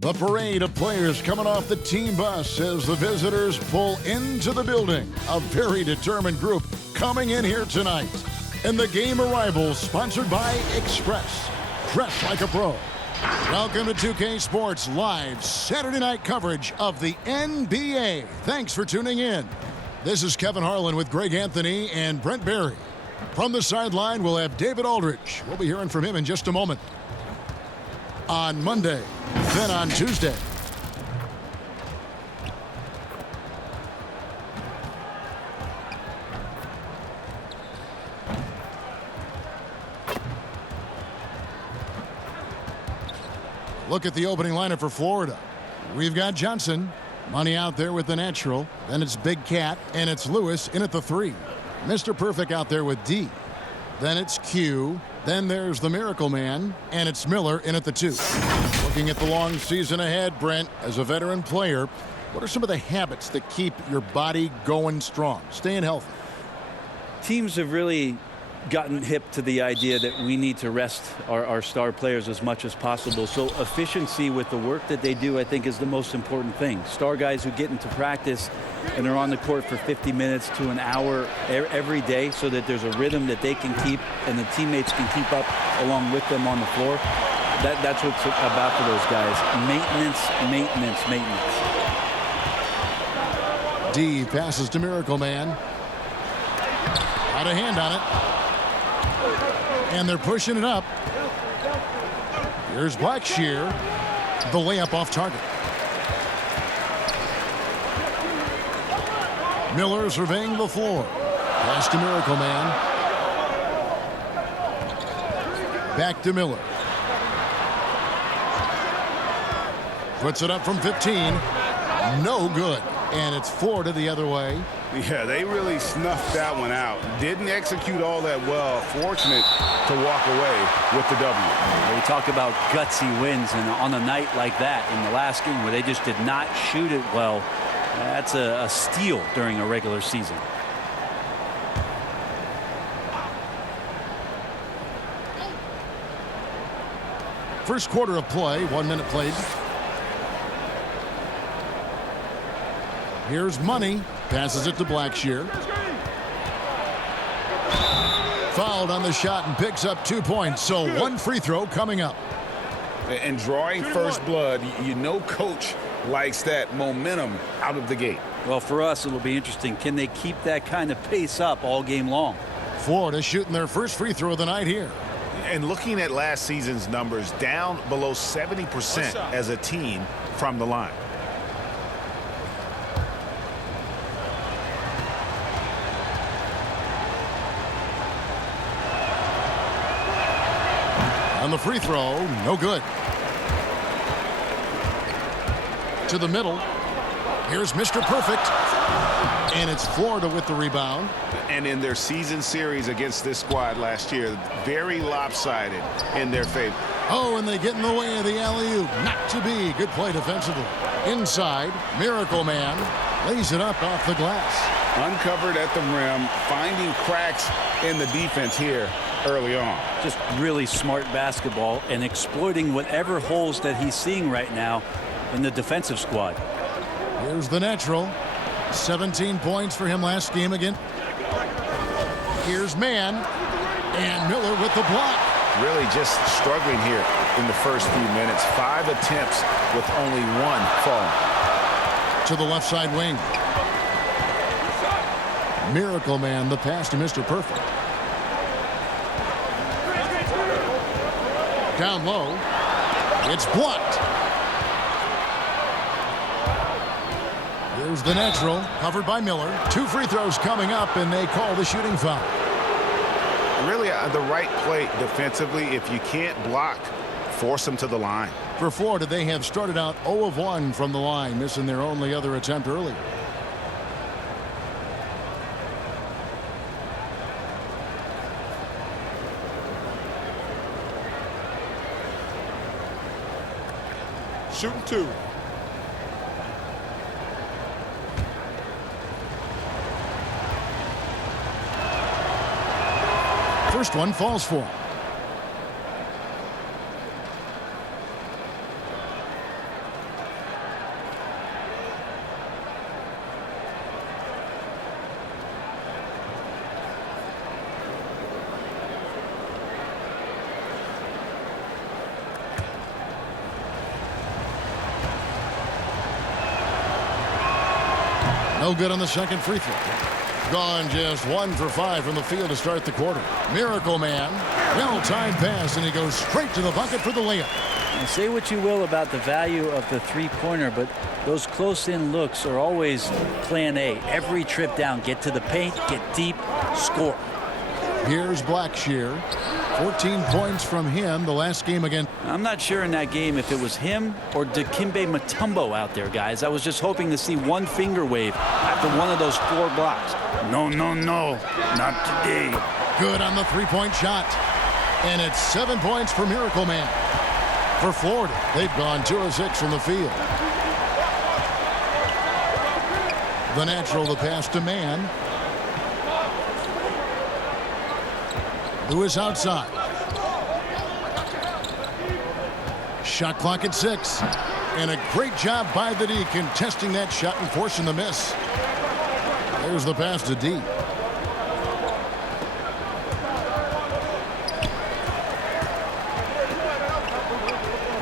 The parade of players coming off the team bus as the visitors pull into the building. A very determined group coming in here tonight. And the game arrivals sponsored by Express. Dress like a pro. Welcome to 2K Sports Live Saturday night coverage of the NBA. Thanks for tuning in. This is Kevin Harlan with Greg Anthony and Brent Barry. From the sideline, we'll have David Aldridge. We'll be hearing from him in just a moment. On Monday, then on Tuesday. Look at the opening lineup for Florida. We've got Johnson, money out there with the natural. Then it's Big Cat, and it's Lewis in at the 3. Mr. Perfect out there with D. Then it's Q. Then there's the Miracle Man, and it's Miller in at the 2. Looking at the long season ahead, Brent, as a veteran player, what are some of the habits that keep your body going strong, staying healthy? Teams have really gotten hip to the idea that we need to rest our star players as much as possible. So efficiency with the work that they do, I think, is the most important thing. Star guys who get into practice and are on the court for 50 minutes to an hour every day so that there's a rhythm that they can keep and the teammates can keep up along with them on the floor. That's what's about for those guys. Maintenance, maintenance, maintenance. D passes to Miracle Man. Out of hand on it. And they're pushing it up. Here's Blackshear. The layup off target. Miller surveying the floor. Pass to Miracle Man. Back to Miller. Puts it up from 15. No good. And it's Florida the other way. Yeah, they really snuffed that one out. Didn't execute all that well. Fortunate to walk away with the W. We talk about gutsy wins, and on a night like that in the last game where they just did not shoot it well, that's a steal during a regular season. First quarter of play, 1 minute played. Here's Money. Passes it to Blackshear. Fouled on the shot and picks up 2 points. So one free throw coming up. And drawing first blood, you know coach likes that momentum out of the gate. Well, for us, it'll be interesting. Can they keep that kind of pace up all game long? Florida shooting their first free throw of the night here. And looking at last season's numbers, down below 70% as a team from the line. On the free throw, no good. To the middle. Here's Mr. Perfect. And it's Florida with the rebound. And in their season series against this squad last year, very lopsided in their favor. Oh, and they get in the way of the alley-oop. Not to be. Good play defensively. Inside, Miracle Man lays it up off the glass. Uncovered at the rim, finding cracks in the defense here early on. Just really smart basketball and exploiting whatever holes that he's seeing right now in the defensive squad. Here's the natural. 17 points for him last game again. Here's Man. And Miller with the block. Really just struggling here in the first few minutes. 5 attempts with only 1 falling. To the left side wing. Miracle Man, the pass to Mr. Perfect. Down low. It's blocked. Here's the natural, covered by Miller. 2 free throws coming up, and they call the shooting foul. Really the right play defensively. If you can't block, force them to the line. For Florida, they have started out 0 of 1 from the line, missing their only other attempt early. Shooting 2. First one falls for him. No good on the second free throw. Gone just 1 for 5 from the field to start the quarter. Miracle Man. Well-timed pass, and he goes straight to the bucket for the layup. And say what you will about the value of the three-pointer, but those close-in looks are always plan A. Every trip down, get to the paint, get deep, score. Here's Blackshear. 14 points from him the last game again. I'm not sure in that game if it was him or Dikembe Mutombo out there, guys. I was just hoping to see one finger wave after one of those 4 blocks. No, no, no, not today. Good on the three-point shot. And it's 7 points for Miracle Man. For Florida, they've gone 2 of 6 from the field. The natural, the pass to Man. Lewis outside. Shot clock at 6. And a great job by the D contesting that shot and forcing the miss. There's the pass to D.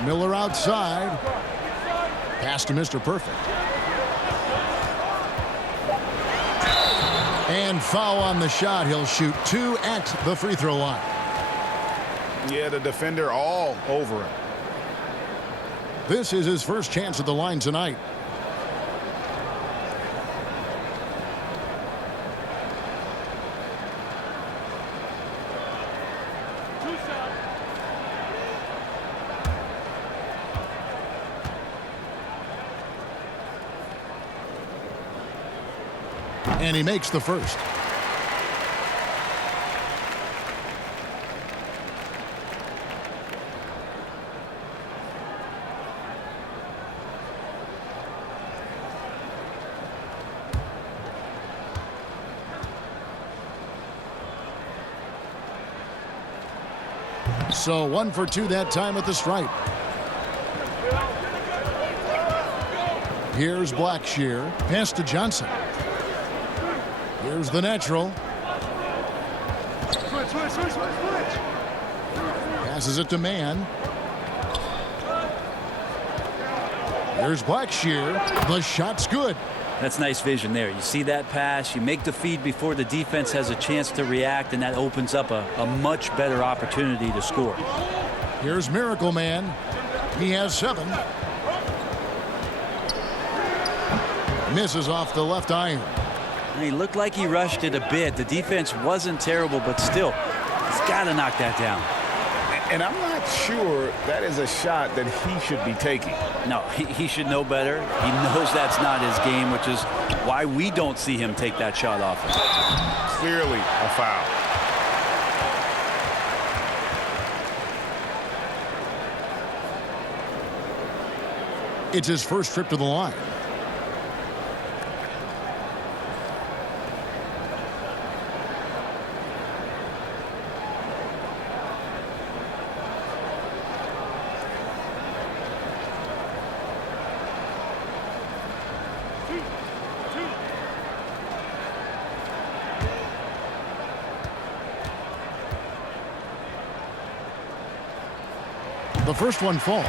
Miller outside. Pass to Mr. Perfect. And foul on the shot. He'll shoot 2 at the free throw line. Yeah, the defender all over him. This is his first chance at the line tonight. And he makes the first. So 1 for 2 that time at the stripe. Here's Blackshear. Pass to Johnson. Here's the natural. Passes it to Man. Here's Blackshear. The shot's good. That's nice vision there. You see that pass, you make the feed before the defense has a chance to react, and that opens up a much better opportunity to score. Here's Miracle Man. He has 7. Misses off the left iron. He looked like he rushed it a bit. The defense wasn't terrible, but still, he's got to knock that down. And I'm not sure that is a shot that he should be taking. No, he should know better. He knows that's not his game, which is why we don't see him take that shot often. Clearly a foul. It's his first trip to the line. The first one falls.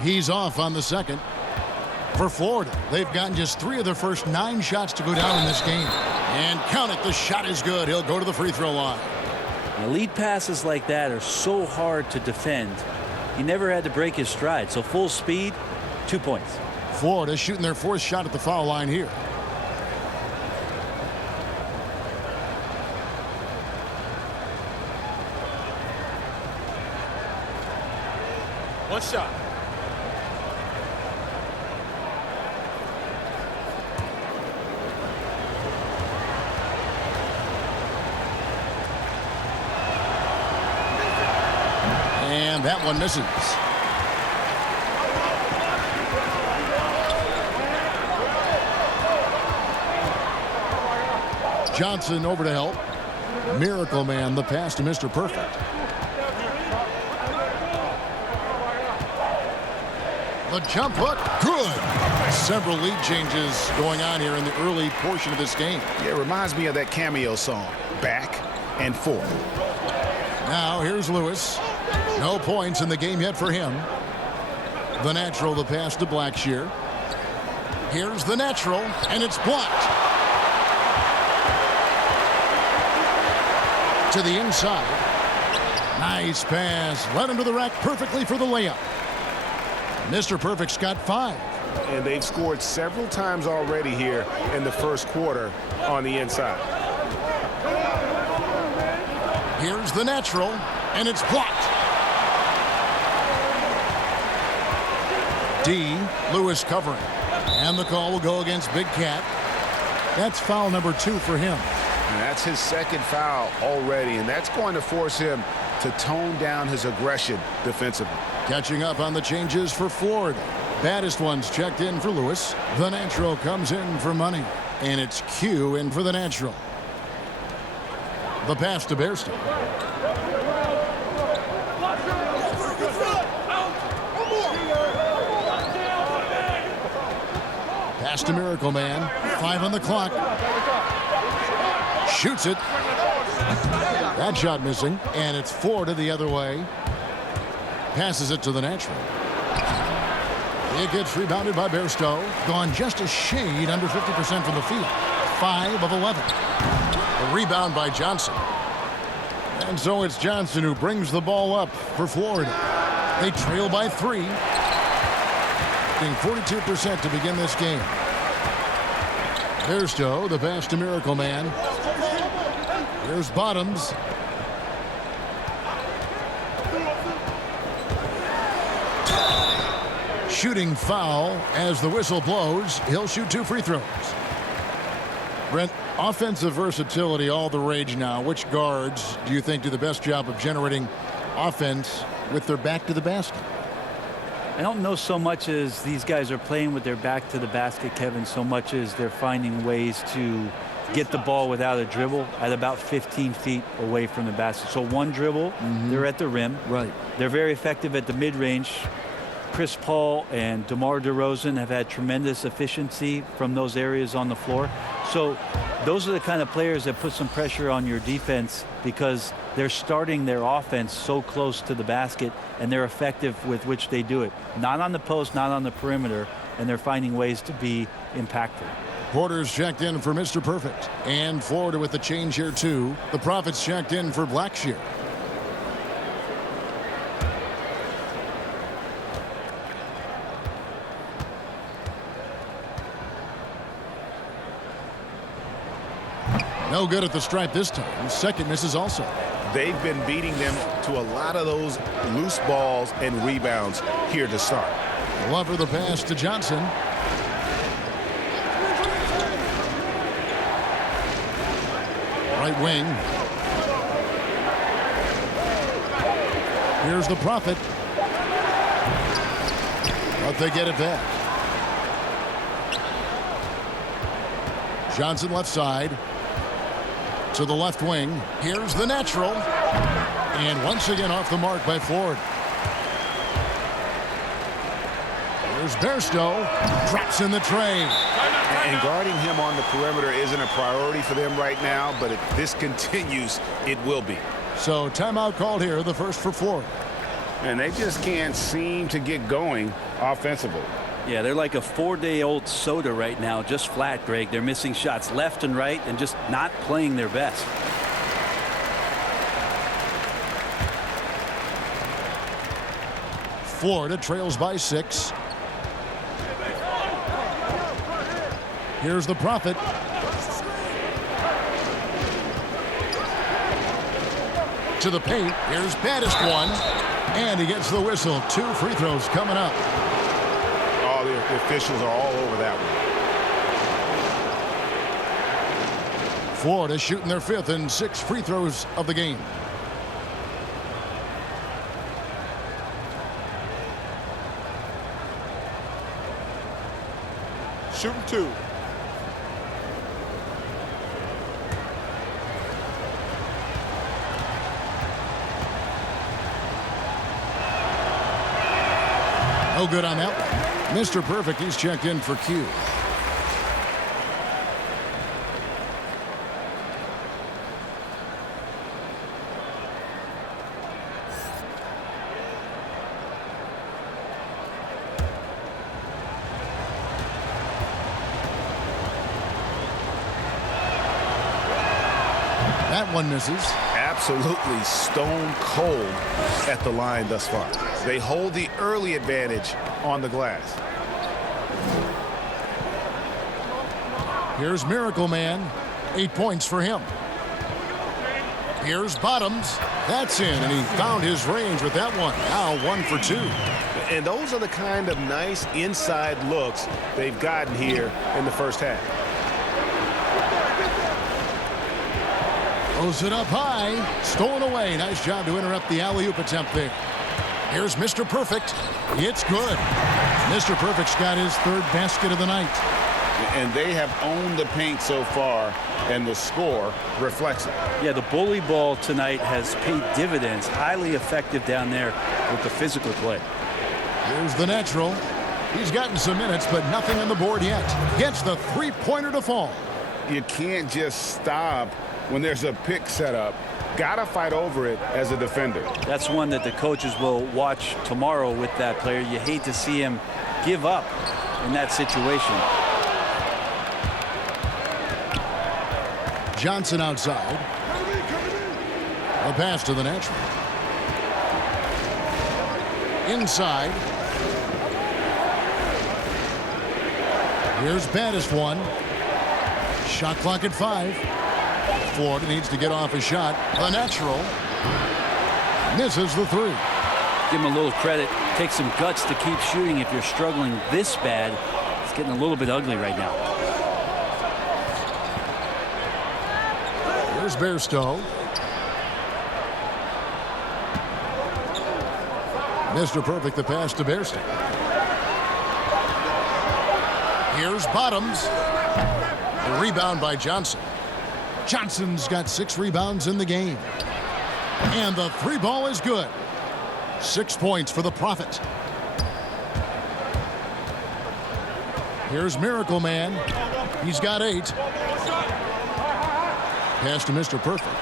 He's off on the second. For Florida, they've gotten just 3 of their first 9 shots to go down in this game. And count it, the shot is good. He'll go to the free throw line. Now, lead passes like that are so hard to defend. He never had to break his stride, so full speed, 2 points. Florida shooting their 4th shot at the foul line here. One shot. And that one misses. Johnson over to help. Miracle Man, the pass to Mr. Perfect. The jump hook, good. Several lead changes going on here in the early portion of this game. Yeah, it reminds me of that Cameo song, Back and Forth. Now here's Lewis. No points in the game yet for him. The natural, the pass to Blackshear. Here's the natural, and it's blocked. To the inside. Nice pass. Led him to the rack perfectly for the layup. Mr. Perfect's got 5. And they've scored several times already here in the first quarter on the inside. Here's the natural, and it's blocked. D. Lewis covering. And the call will go against Big Cat. That's foul number 2 for him. And that's his second foul already, and that's going to force him to tone down his aggression defensively. Catching up on the changes for Ford. Baddest ones checked in for Lewis. The natural comes in for Money. And it's Q in for the natural. The pass to Bairstow. Pass to Miracle Man. 5 on the clock. Shoots it. That shot missing, and it's Florida the other way. Passes it to the natural. It gets rebounded by Bairstow. Gone just a shade under 50% from the field. 5 of 11. A rebound by Johnson. And so it's Johnson who brings the ball up for Florida. They trail by 3. Shooting 42% to begin this game. Bairstow, the pass to Miracle Man. Here's Bottoms. Shooting foul as the whistle blows. He'll shoot 2 free throws. Brent, offensive versatility all the rage now. Which guards do you think do the best job of generating offense with their back to the basket? I don't know so much as these guys are playing with their back to the basket, Kevin, so much as they're finding ways to get the ball without a dribble at about 15 feet away from the basket. So one dribble, they're at the rim. Right. They're very effective at the mid-range. Chris Paul and DeMar DeRozan have had tremendous efficiency from those areas on the floor. So those are the kind of players that put some pressure on your defense because they're starting their offense so close to the basket, and they're effective with which they do it. Not on the post, not on the perimeter, and they're finding ways to be impactful. Porter's checked in for Mr. Perfect. And Florida with the change here, too. The Profits checked in for Blackshear. No good at the stripe this time. Second misses also. They've been beating them to a lot of those loose balls and rebounds here to start. Lover the pass to Johnson. Right wing. Here's the Prophet. But they get it back. Johnson left side. To the left wing. Here's the natural. And once again off the mark by Ford. Here's Bairstow. Drops in the tray. And guarding him on the perimeter isn't a priority for them right now, but if this continues, it will be. So timeout called here, the first for Ford. And they just can't seem to get going offensively. Yeah, they're like a 4-day-old soda right now, just flat, Greg. They're missing shots left and right and just not playing their best. Florida trails by 6. Here's the Prophet. To the paint. Here's baddest one. And he gets the whistle. 2 free throws coming up. Oh, the officials are all over that one. Florida shooting their 5th and 6 free throws of the game. Shooting 2. No good on that one. Mr. Perfect, he's checked in for Q. That one misses. Absolutely stone cold at the line thus far. They hold the early advantage on the glass. Here's Miracle Man. 8 points for him. Here's Bottoms. That's in, and he found his range with that one. Now 1 for 2. And those are the kind of nice inside looks they've gotten here in the first half. Throws it up high. Stolen away. Nice job to interrupt the alley-oop attempt there. Here's Mr. Perfect. It's good. Mr. Perfect's got his 3rd basket of the night. And they have owned the paint so far, and the score reflects it. Yeah, the bully ball tonight has paid dividends. Highly effective down there with the physical play. Here's the natural. He's gotten some minutes, but nothing on the board yet. Gets the 3-pointer to fall. You can't just stop when there's a pick set up. Gotta fight over it as a defender. That's one that the coaches will watch tomorrow with that player. You hate to see him give up in that situation. Johnson outside. A pass to the natural. Inside. Here's baddest one. Shot clock at 5. Florida needs to get off a shot. The natural. Misses the 3. Give him a little credit. Take some guts to keep shooting if you're struggling this bad. It's getting a little bit ugly right now. Here's Bairstow. Mr. Perfect, the pass to Bairstow. Here's Bottoms. The rebound by Johnson. Johnson's got 6 rebounds in the game. And the 3 ball is good. 6 points for the Prophet. Here's Miracle Man. He's got 8. Pass to Mr. Perfect.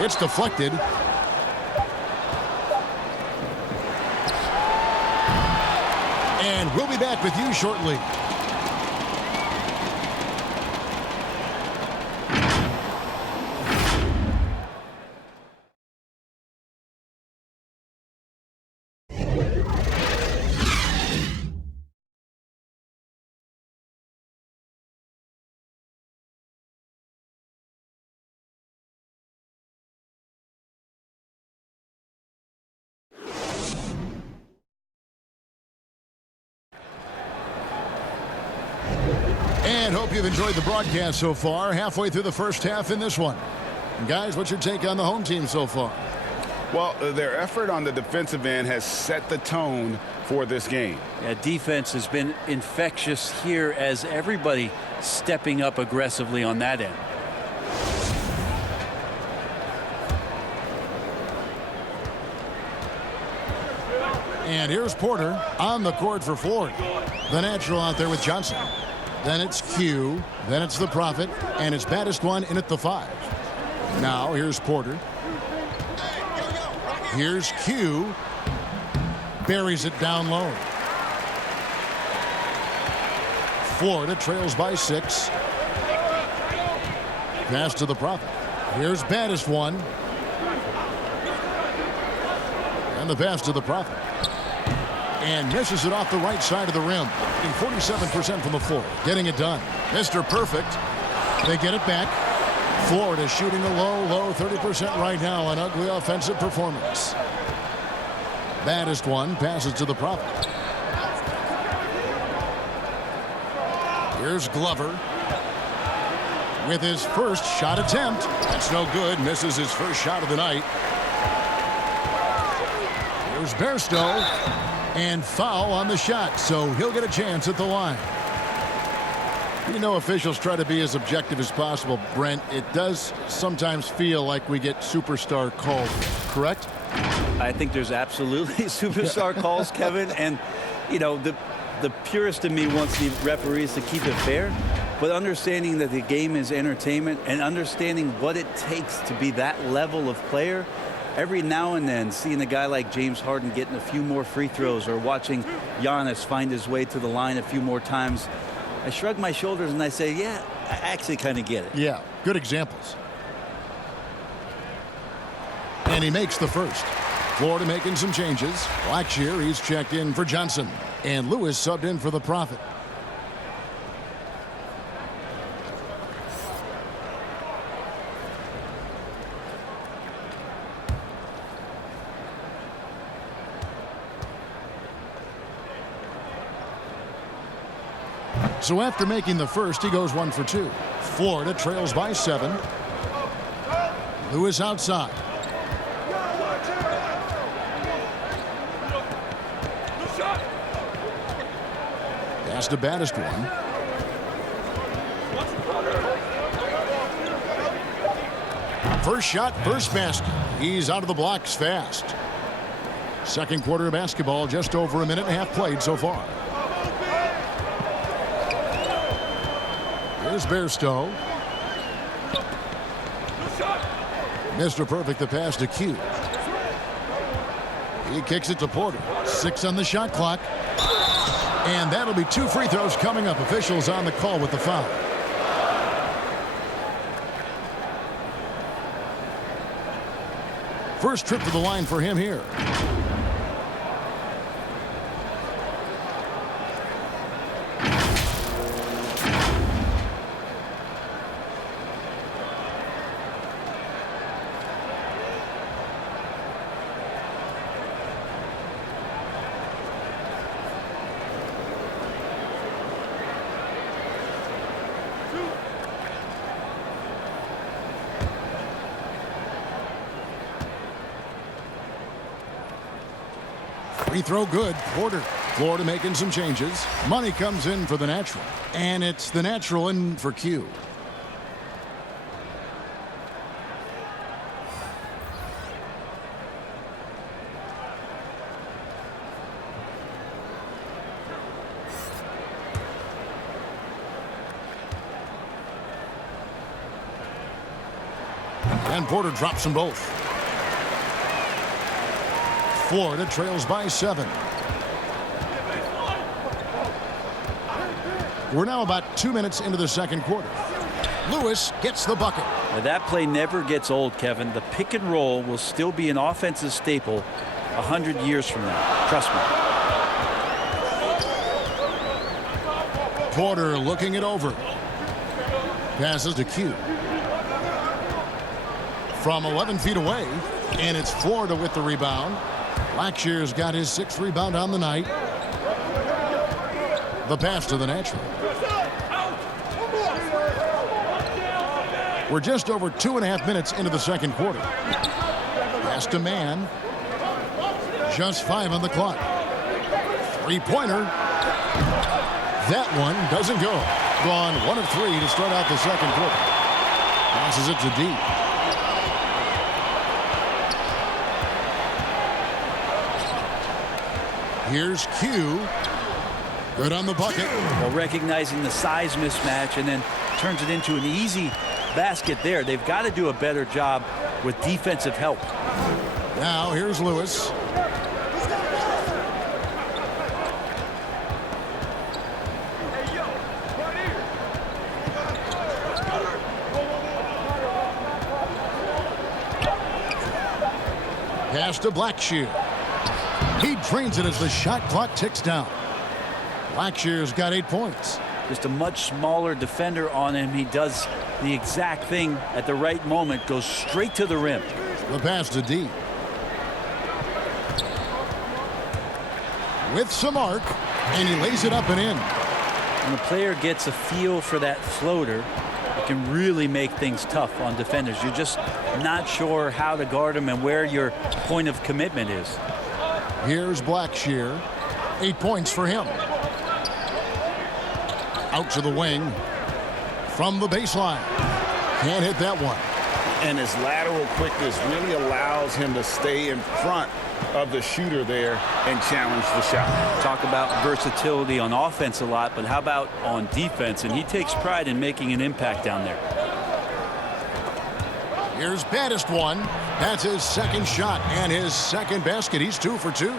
It's deflected. And we'll be back with you shortly. And hope you've enjoyed the broadcast so far. Halfway through the first half in this one. And guys, what's your take on the home team so far? Well, their effort on the defensive end has set the tone for this game. Yeah, defense has been infectious here as everybody stepping up aggressively on that end. And here's Porter on the court for Florida. The natural out there with Johnson. Then it's Q. Then it's the Prophet. And it's baddest one in at the 5. Now here's Porter. Here's Q. Buries it down low. Florida trails by 6. Pass to the Prophet. Here's baddest one. And the pass to the Prophet. And misses it off the right side of the rim. 47% from the floor. Getting it done. Mr. Perfect. They get it back. Florida shooting a low 30% right now. An ugly offensive performance. Baddest one passes to the Prophet. Here's Glover with his first shot attempt. That's no good. Misses his first shot of the night. Here's Bairstow. And foul on the shot, so he'll get a chance at the line. You know, officials try to be as objective as possible, Brent. It does sometimes feel like we get superstar calls, correct? I think there's absolutely superstar calls, Kevin, and You know, the purist in me wants the referees to keep it fair, but understanding that the game is entertainment and understanding what it takes to be that level of player, every now and then seeing a guy like James Harden getting a few more free throws or watching Giannis find his way to the line a few more times, I shrug my shoulders and I say, yeah, I actually kind of get it. Yeah, good examples. And he makes the first. Florida making some changes. Blackshear, he's checked in for Johnson. And Lewis subbed in for the Prophet. So after making the first, he goes 1 for 2. Florida trails by 7. Lewis outside. Pass to baddest one. First shot, first basket. He's out of the blocks fast. Second quarter of basketball, just over a minute and a half played so far. Here's Bairstow. Mr. Perfect, the pass to Q. He kicks it to Porter. 6 on the shot clock. And that'll be 2 free throws coming up. Officials on the call with the foul. First trip to the line for him here. Free throw good. Porter. Florida making some changes. Money comes in for the natural. And it's the natural in for Q. And Porter drops them both. Florida trails by 7. We're now about 2 minutes into the second quarter. Lewis gets the bucket. Now that play never gets old, Kevin. The pick and roll will still be an offensive staple 100 years from now. Trust me. Porter looking it over. Passes to Q. From 11 feet away. And it's Florida with the rebound. Blackshear's got his 6th rebound on the night. The pass to the natural. We're just over 2.5 minutes into the second quarter. Pass to Man. Just 5 on the clock. Three-pointer. That one doesn't go. Gone 1 of 3 to start out the second quarter. Passes it to D. Here's Q. Good on the bucket. Well, recognizing the size mismatch and then turns it into an easy basket there. They've got to do a better job with defensive help. Now here's Lewis. Pass to Blackshear. He drains it as the shot clock ticks down. Blackshear's got 8 points. Just a much smaller defender on him. He does the exact thing at the right moment. Goes straight to the rim. The pass to D. With some arc, and he lays it up and in. When the player gets a feel for that floater, it can really make things tough on defenders. You're just not sure how to guard him and where your point of commitment is. Here's Blackshear. 8 points for him. Out to the wing. From the baseline. Can't hit that one. And his lateral quickness really allows him to stay in front of the shooter there and challenge the shot. Talk about versatility on offense a lot, but how about on defense? And he takes pride in making an impact down there. Here's baddest one. That's his second shot and his second basket. He's 2 for 2.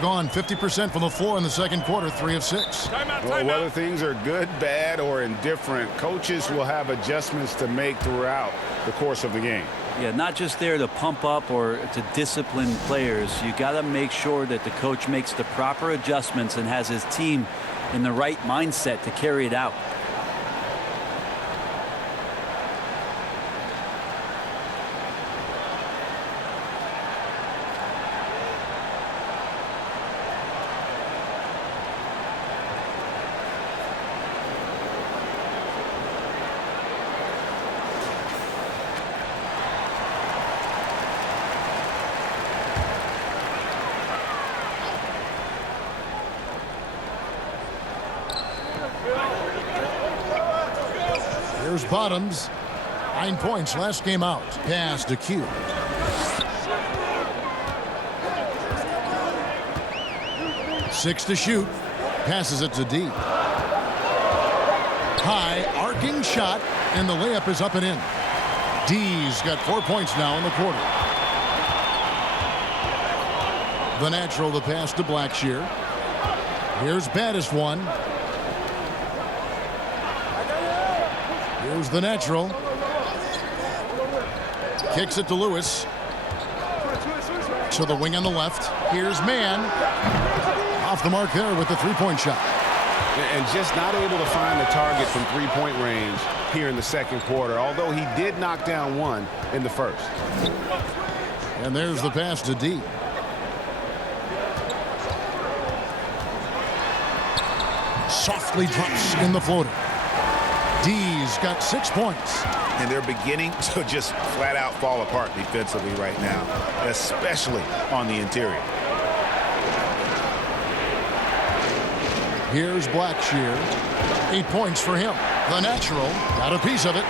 Gone 50% from the floor in the second quarter, 3 of 6. Well, whether things are good, bad, or indifferent, coaches will have adjustments to make throughout the course of the game. Yeah, not just there to pump up or to discipline players. You got to make sure that the coach makes the proper adjustments and has his team in the right mindset to carry it out. Here's Bottoms. 9 points last game out. Pass to Q. Six to shoot. Passes it to D. High arcing shot, and the layup is up and in. D's got 4 points now in the quarter. The natural, the pass to Blackshear. Here's baddest one. Here's the natural. Kicks it to Lewis. To the wing on the left. Here's Mann. Off the mark there with the three-point shot. And just not able to find the target from three-point range here in the second quarter, although he did knock down one in the first. And there's the pass to D. Softly drops in the floater. D's got 6 points. And they're beginning to just flat out fall apart defensively right now, especially on the interior. Here's Blackshear. 8 points for him. The natural got a piece of it.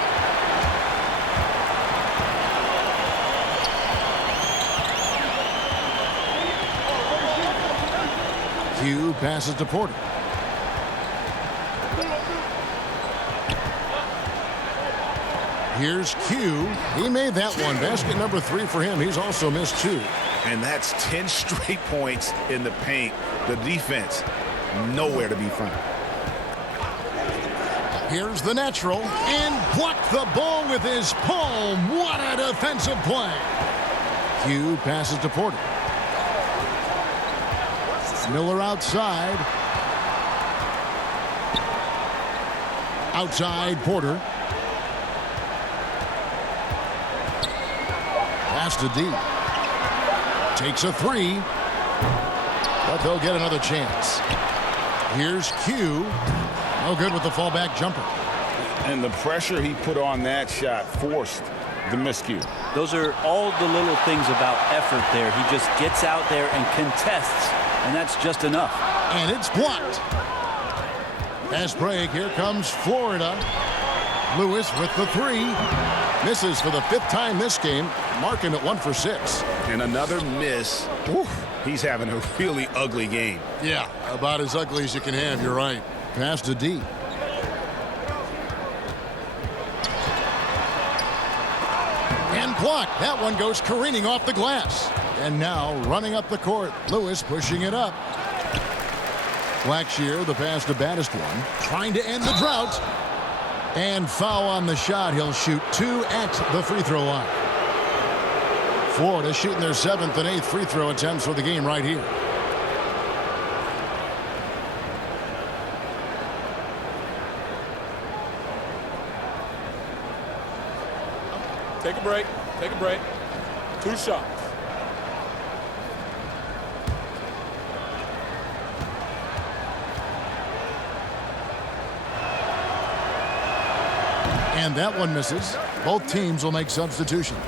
Q passes to Porter. Here's Q. He made that one. Basket number 3 for him. He's also missed 2. And that's 10 straight points in the paint. The defense nowhere to be found. Here's the natural. And blocked the ball with his palm. What a defensive play. Q passes to Porter. Miller outside. Outside Porter. Pass to D. Takes a 3. But they'll get another chance. Here's Q. No good with the fallback jumper. And the pressure he put on that shot forced the miscue. Those are all the little things about effort there. He just gets out there and contests, and that's just enough. And it's blocked. Fast break. Here comes Florida. Lewis with the 3. Misses for the 5th time this game. Marking at 1 for 6. And another miss. Whew. He's having a really ugly game. Yeah, about as ugly as you can have. You're right. Pass to D. And blocked. That one goes careening off the glass. And now running up the court. Lewis pushing it up. Blackshear, the pass to baddest one. Trying to end the drought. And foul on the shot. He'll shoot 2 at the free throw line. Florida shooting their 7th and 8th free throw attempts for the game right here. Take a break. Take a break. 2 shots. And that one misses. Both teams will make substitutions.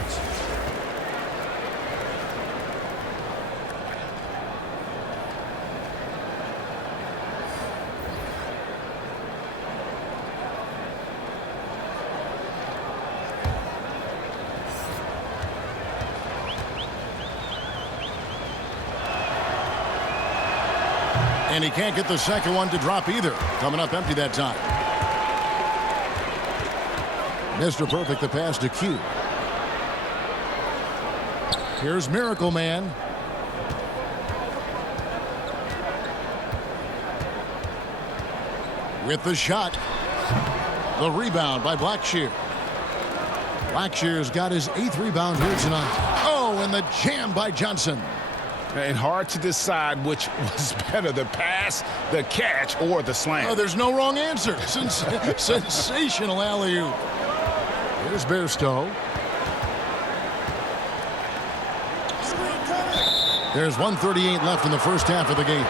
And he can't get the second one to drop either. Coming up empty that time. Mr. Perfect, the pass to Q. Here's Miracle Man. With the shot. The rebound by Blackshear. Blackshear's got his 8th rebound here tonight. Oh, and the jam by Johnson. And hard to decide which was better, the pass, the catch, or the slam. Oh, there's no wrong answer. Sensational alley-oop. Here's Bairstow. There's 1:38 left in the first half of the game.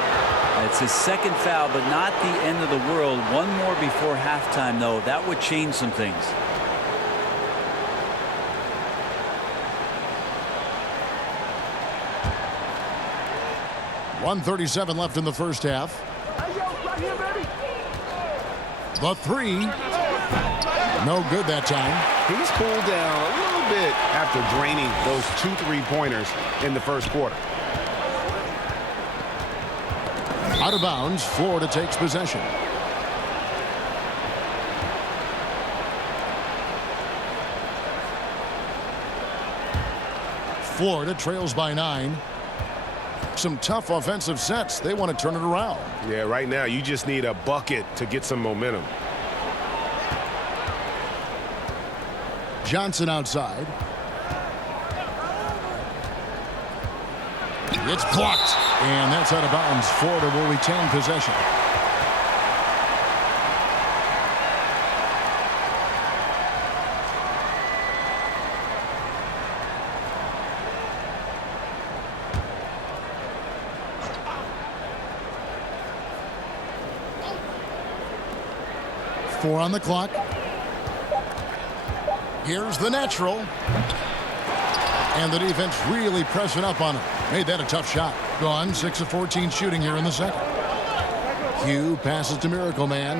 It's his second foul, but not the end of the world. One more before halftime, though. That would change some things. .137 left in the first half. The three. No good that time. He's cooled down a little bit after draining those 2 3-pointers in the first quarter. Out of bounds, Florida takes possession. Florida trails by 9. Some tough offensive sets. They want to turn it around. Yeah, right now you just need a bucket to get some momentum. Johnson outside. It's blocked. And that's out of bounds. Florida will retain possession. Four on the clock. Here's the natural. And the defense really pressing up on him. Made that a tough shot. Gone 6 of 14 shooting here in the second. Q passes to Miracle Man.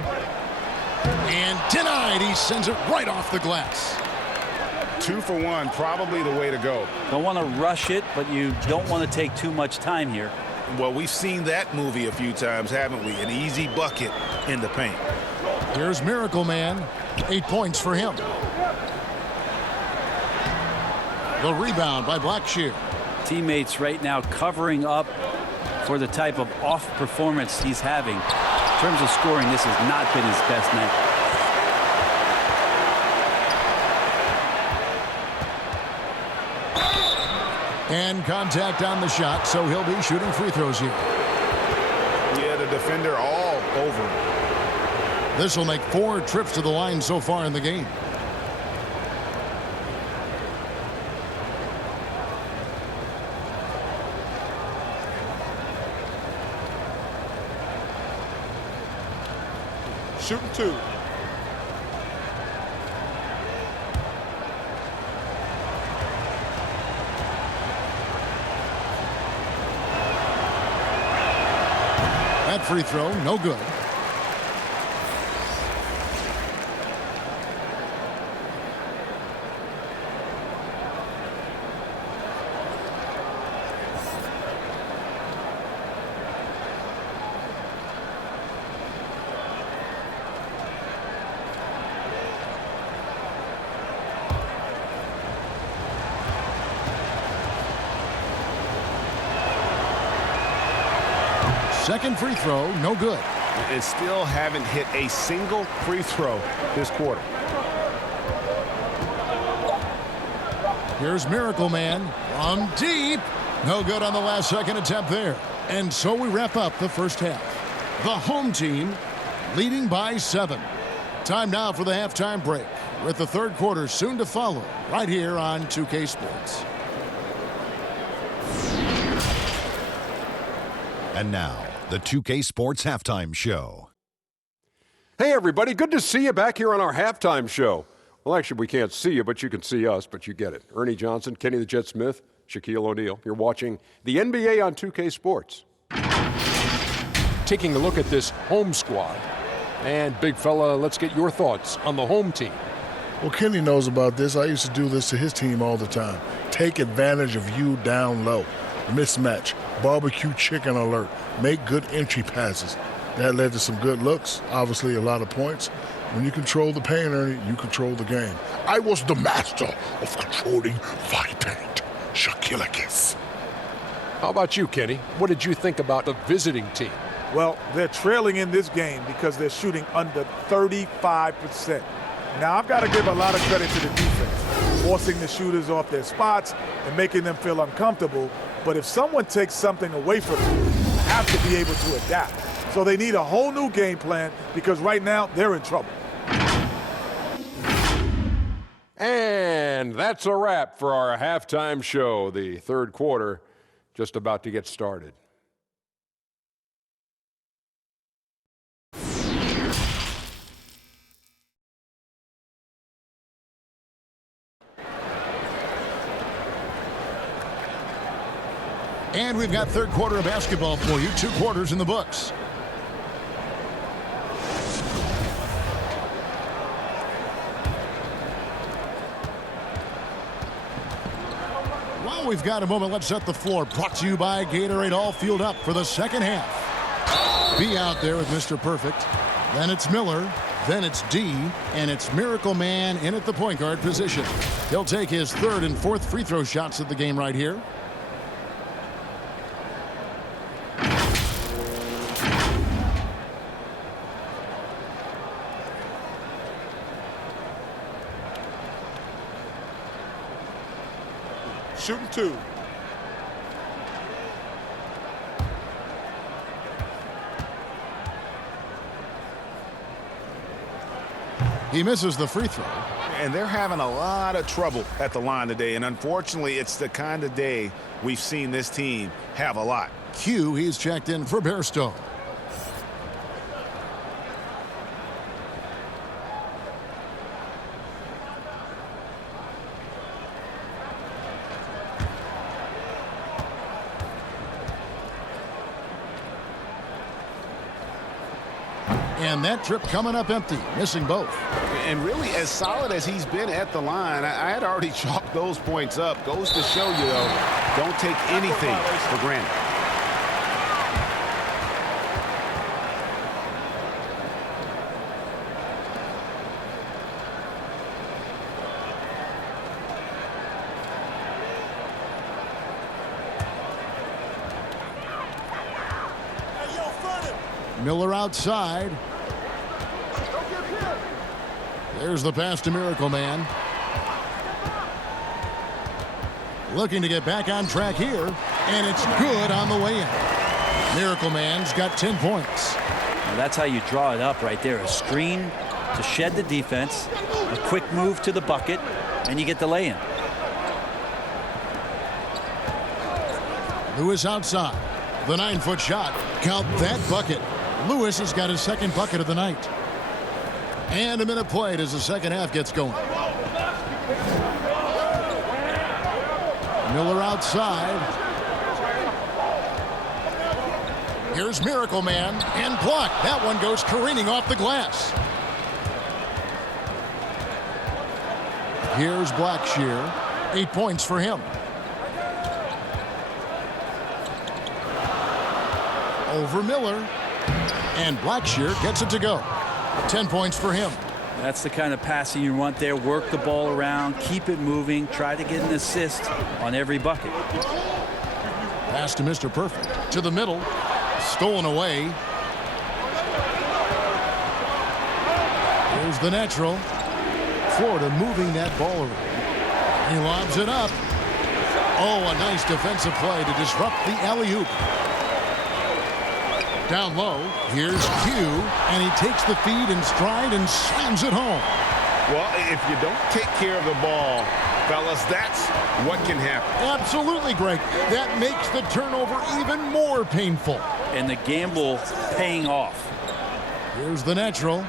And denied. He sends it right off the glass. 2 for 1, probably the way to go. Don't want to rush it, but you don't want to take too much time here. Well, we've seen that movie a few times, haven't we? An easy bucket in the paint. Here's Miracle Man. 8 points for him. The rebound by Blackshear. Teammates right now covering up for the type of off performance he's having. In terms of scoring, this has not been his best night. And contact on the shot, so he'll be shooting free throws here. Yeah, the defender all over him. This will make 4 trips to the line so far in the game. Shooting 2. That free throw, no good. Second free throw, no good. And still haven't hit a single free throw this quarter. Here's Miracle Man from deep. No good on the last second attempt there. And so we wrap up the first half. The home team leading by 7. Time now for the halftime break, with the third quarter soon to follow right here on 2K Sports. And now, the 2K Sports Halftime Show. Hey, everybody. Good to see you back here on our halftime show. Well, actually, we can't see you, but you can see us, but you get it. Ernie Johnson, Kenny the Jet Smith, Shaquille O'Neal. You're watching the NBA on 2K Sports. Taking a look at this home squad. And, big fella, let's get your thoughts on the home team. Well, Kenny knows about this. I used to do this to his team all the time. Take advantage of you down low. Mismatch. barbecue chicken alert. Make good entry passes. That led to some good looks, obviously a lot of points. When you control the paint, Ernie, you control the game. I was the master of controlling fight paint. Shaquille Kiss. How about you, Kenny? What did you think about the visiting team? Well, they're trailing in this game because they're shooting under 35%. Now, I've got to give a lot of credit to the defense, forcing the shooters off their spots and making them feel uncomfortable. But if someone takes something away from them, you have to be able to adapt. So they need a whole new game plan because right now they're in trouble. And that's a wrap for our halftime show. The third quarter just about to get started. And we've got third quarter of basketball for you. 2 quarters in the books. While we've got a moment, let's set the floor. Brought to you by Gatorade, all fueled up for the second half. Be out there with Mr. Perfect. Then it's Miller. Then it's D. And it's Miracle Man in at the point guard position. He'll take his third and fourth free throw shots of the game right here. Shooting 2. He misses the free throw. And they're having a lot of trouble at the line today. And unfortunately, it's the kind of day we've seen this team have a lot. Q, he's checked in for Bairstow. And that trip coming up empty, missing both. And really, as solid as he's been at the line, I had already chalked those points up. Goes to show you, though, don't take anything for granted. Miller outside. There's the pass to Miracle Man. Looking to get back on track here, and it's good on the way in. Miracle Man's got 10 points. Now that's how you draw it up right there. A screen to shed the defense, a quick move to the bucket, and you get the lay-in. Lewis outside. The 9-foot shot. Count that bucket. Lewis has got his second bucket of the night. And a minute played as the second half gets going. Miller outside. Here's Miracle Man and blocked. That one goes careening off the glass. Here's Blackshear. 8 points for him. Over Miller. And Blackshear gets it to go. 10 points for him. That's the kind of passing you want there. Work the ball around, keep it moving, try to get an assist on every bucket. Pass to Mr. Perfect. To the middle. Stolen away. Here's the natural. Florida moving that ball around. He lobs it up. Oh, a nice defensive play to disrupt the alley-oop. Down low, here's Q, and he takes the feed in stride and slams it home. Well, if you don't take care of the ball, fellas, that's what can happen. Absolutely, Greg. That makes the turnover even more painful. And the gamble paying off. Here's the natural.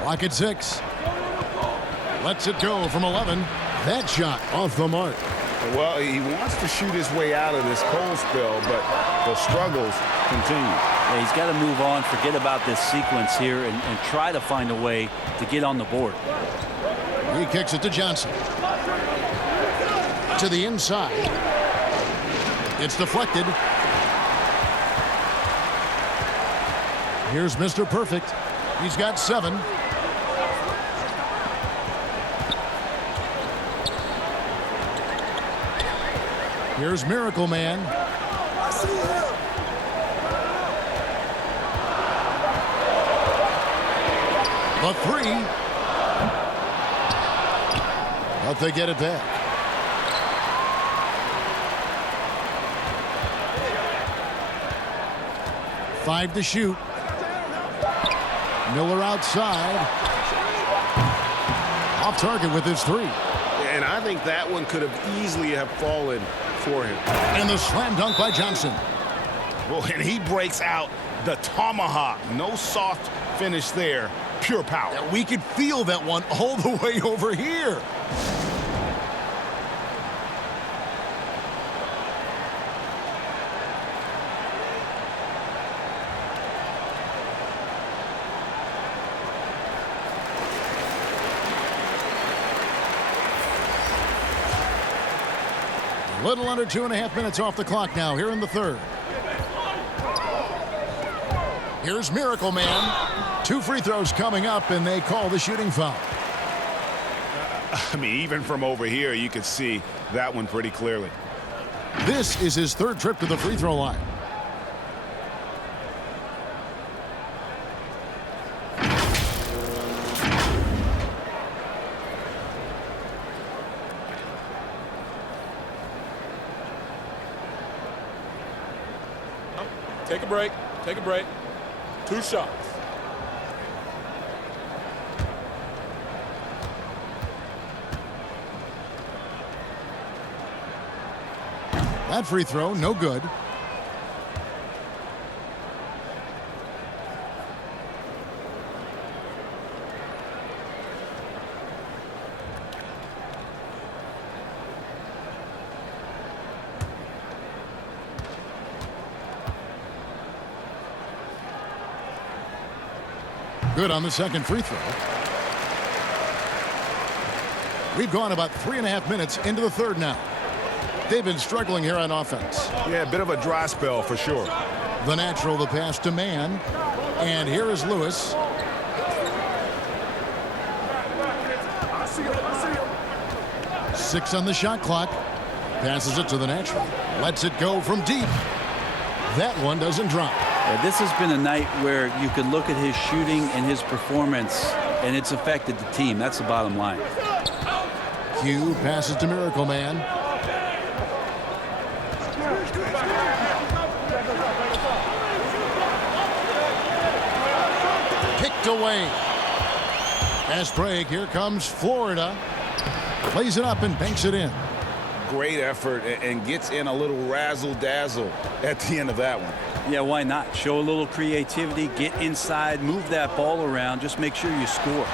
Clock at 6. Lets it go from 11. That shot off the mark. Well, he wants to shoot his way out of this cold spell, but the struggles continue. Yeah, he's got to move on, forget about this sequence here, and try to find a way to get on the board. He kicks it to Johnson. To the inside. It's deflected. Here's Mr. Perfect. He's got 7. Here's Miracle Man. I see him. The 3. But they get it back. Five to shoot. Miller outside. Off target with his 3. And I think that one could have easily have fallen for him. And the slam dunk by Johnson. Well, and he breaks out the tomahawk. No soft finish there. Pure power. We could feel that one all the way over here. Little under 2.5 minutes off the clock now here in the third. Here's Miracle Man. 2 free throws coming up, and they call the shooting foul. I mean, even from over here, you could see that one pretty clearly. This is his 3rd trip to the free throw line. Take a break. Take a break. 2 shots. That free throw, no good. Good on the second free throw. We've gone about 3.5 minutes into the third now. They've been struggling here on offense. Yeah, a bit of a dry spell for sure. The natural, the pass to Man. And here is Lewis. I see him. 6 on the shot clock. Passes it to the natural. Lets it go from deep. That one doesn't drop. This has been a night where you can look at his shooting and his performance, and it's affected the team. That's the bottom line. Q passes to Miracle Man. Picked away. Fast break. Here comes Florida. Plays it up and banks it in. Great effort and gets in a little razzle-dazzle at the end of that one. Yeah, why not? Show a little creativity, get inside, move that ball around, just make sure you score.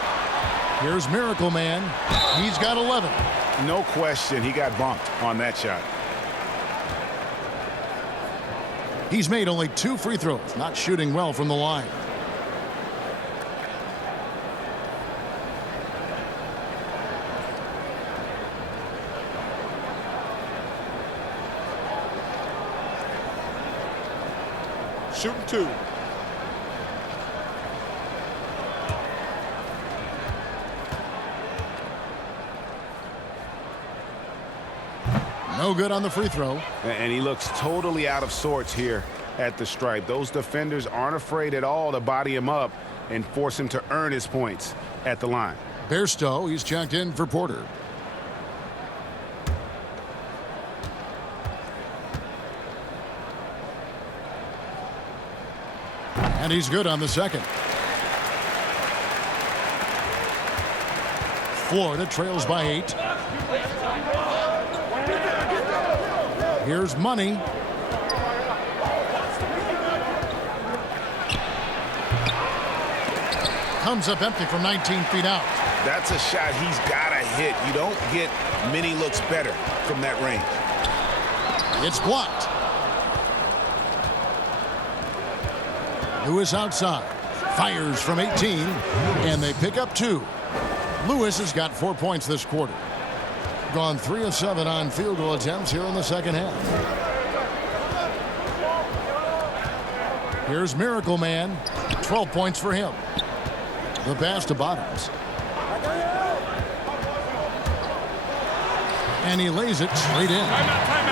Here's Miracle Man. He's got 11. No question, he got bumped on that shot. He's made only 2 free throws, not shooting well from the line. Shooting 2. No good on the free throw. And he looks totally out of sorts here at the stripe. Those defenders aren't afraid at all to body him up and force him to earn his points at the line. Bairstow, he's checked in for Porter. And he's good on the second. Florida trails by 8. Here's Money. Comes up empty from 19 feet out. That's a shot he's got to hit. You don't get many looks better from that range. It's blocked. Lewis outside. Fires from 18. And they pick up 2. Lewis has got 4 points this quarter. Gone 3 of 7 on field goal attempts here in the second half. Here's Miracle Man. 12 points for him. The pass to Bottoms. And he lays it straight in.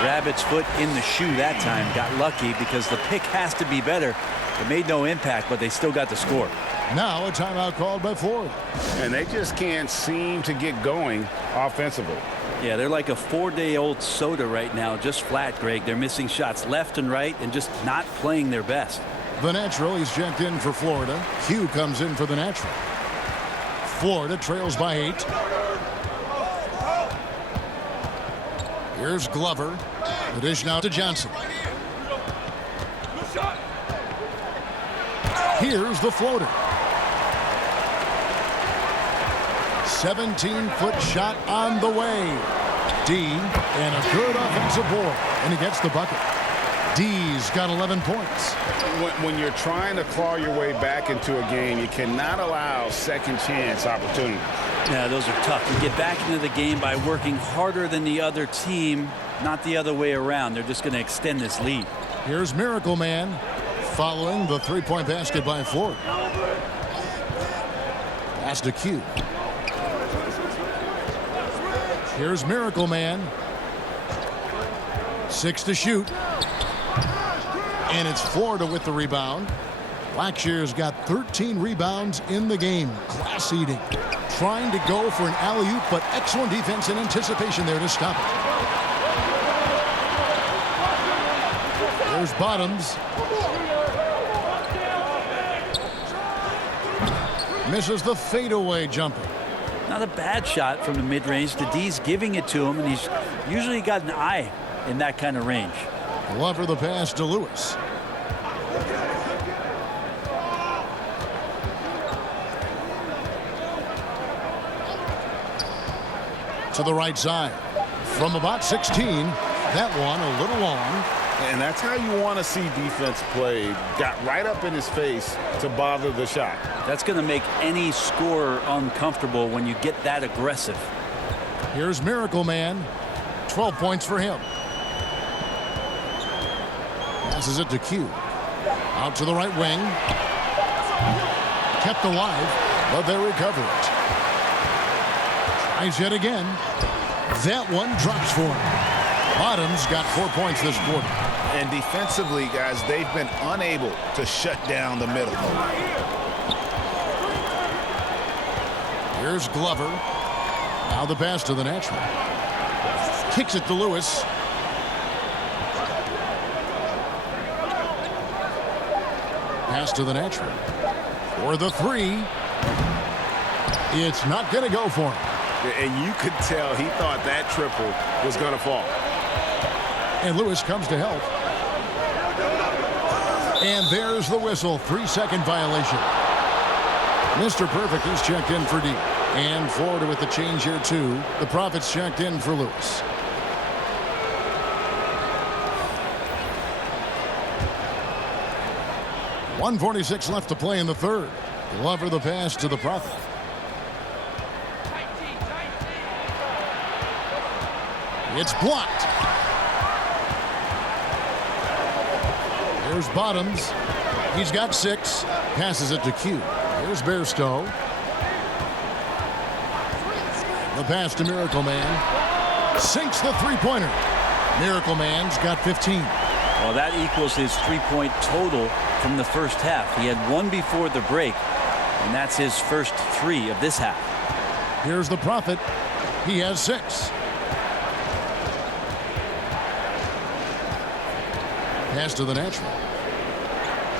Rabbit's foot in the shoe that time. Got lucky because the pick has to be better. It made no impact, but they still got the score. Now a timeout called by Florida. And they just can't seem to get going offensively. Yeah, they're like a 4-day-old soda right now, just flat, Greg. They're missing shots left and right and just not playing their best. The natural, he's checked in for Florida. Hugh comes in for the natural. Florida trails by 8. Here's Glover. The dish now to Johnson. Here's the floater. 17-foot shot on the way. D and a good offensive board. And he gets the bucket. D's got 11 points. When you're trying to claw your way back into a game, you cannot allow second chance opportunities. Yeah, those are tough. You get back into the game by working harder than the other team, not the other way around. They're just going to extend this lead. Here's Miracle Man following the three-point basket by Florida. Pass to Q. Here's Miracle Man. 6 to shoot. And it's Florida with the rebound. Blackshear's got 13 rebounds in the game. Class eating. Trying to go for an alley-oop, but excellent defense and anticipation there to stop it. There's Bottoms. Misses the fadeaway jumper. Not a bad shot from the mid-range. The D's giving it to him, and he's usually got an eye in that kind of range. Glover the pass to Lewis. To the right side. From about 16. That one a little long. And that's how you want to see defense play. Got right up in his face to bother the shot. That's going to make any scorer uncomfortable when you get that aggressive. Here's Miracle Man. 12 points for him. Passes it to Q. Out to the right wing. Kept alive, but they recover it. Tries yet again. That one drops for him. Bottoms got 4 points this quarter. And defensively, guys, they've been unable to shut down the middle. Here's Glover. Now the pass to the natural. Kicks it to Lewis. Pass to the natural. For the three. It's not going to go for him. And you could tell he thought that triple was going to fall. And Lewis comes to help. And there's the whistle. 3-second violation. Mr. Perfect is checked in for D. And Florida with the change here, too. The Profits checked in for Lewis. .146 left to play in the third. Glover the pass to the Prophet. It's blocked. Here's Bottoms. He's got 6. Passes it to Q. Here's Bairstow. The pass to Miracle Man. Sinks the three-pointer. Miracle Man's got 15. Well, that equals his three-point total from the first half. He had one before the break, and that's his first 3 of this half. Here's the Prophet. He has 6. Pass to the natural.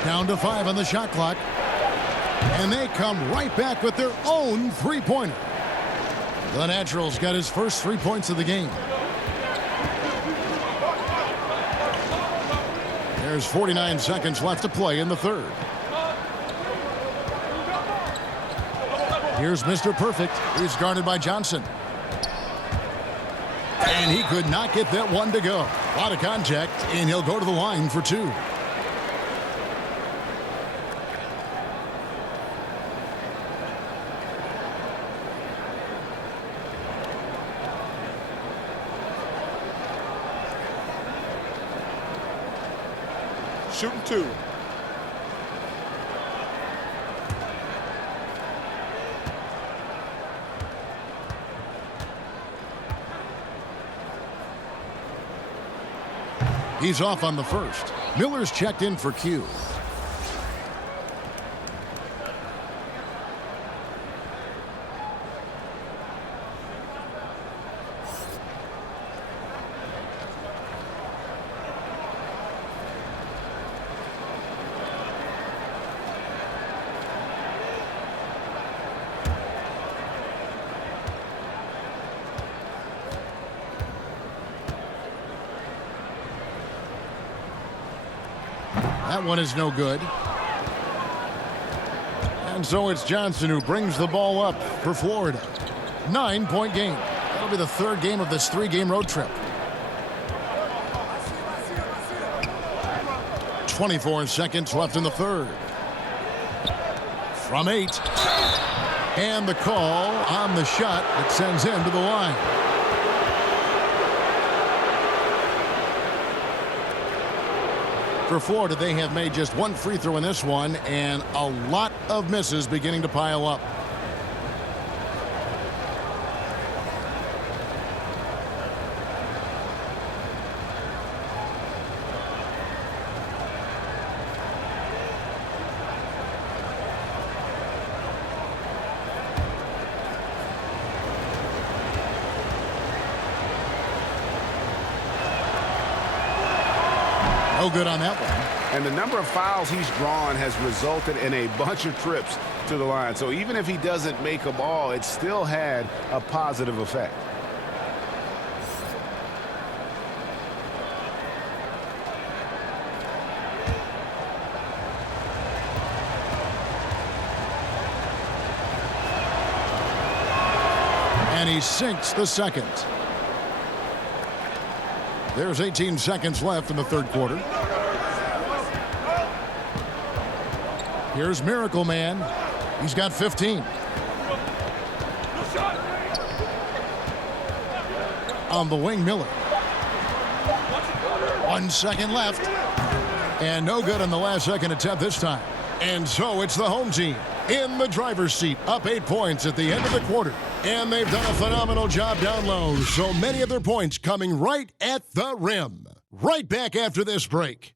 Down to 5 on the shot clock. And they come right back with their own three-pointer. The Natural's got his first 3 points of the game. There's 49 seconds left to play in the third. Here's Mr. Perfect. He's guarded by Johnson. And he could not get that one to go. A lot of contact, and he'll go to the line for 2. Shooting 2. He's off on the first. Miller's checked in for Q. That one is no good. And so it's Johnson who brings the ball up for Florida. 9-point game. That'll be the third game of this 3-game road trip. 24 seconds left in the third. From 8. And the call on the shot that sends him to the line. For Florida, they have made just one free throw in this one, and a lot of misses beginning to pile up. No good on that one. And the number of fouls he's drawn has resulted in a bunch of trips to the line. So even if he doesn't make a ball, it still had a positive effect. And he sinks the second. There's 18 seconds left in the third quarter. Here's Miracle Man. He's got 15. On the wing, Miller. 1 second left. And no good on the last second attempt this time. And so it's the home team in the driver's seat, up 8 points at the end of the quarter. And they've done a phenomenal job down low. So many of their points coming right at the rim. Right back after this break.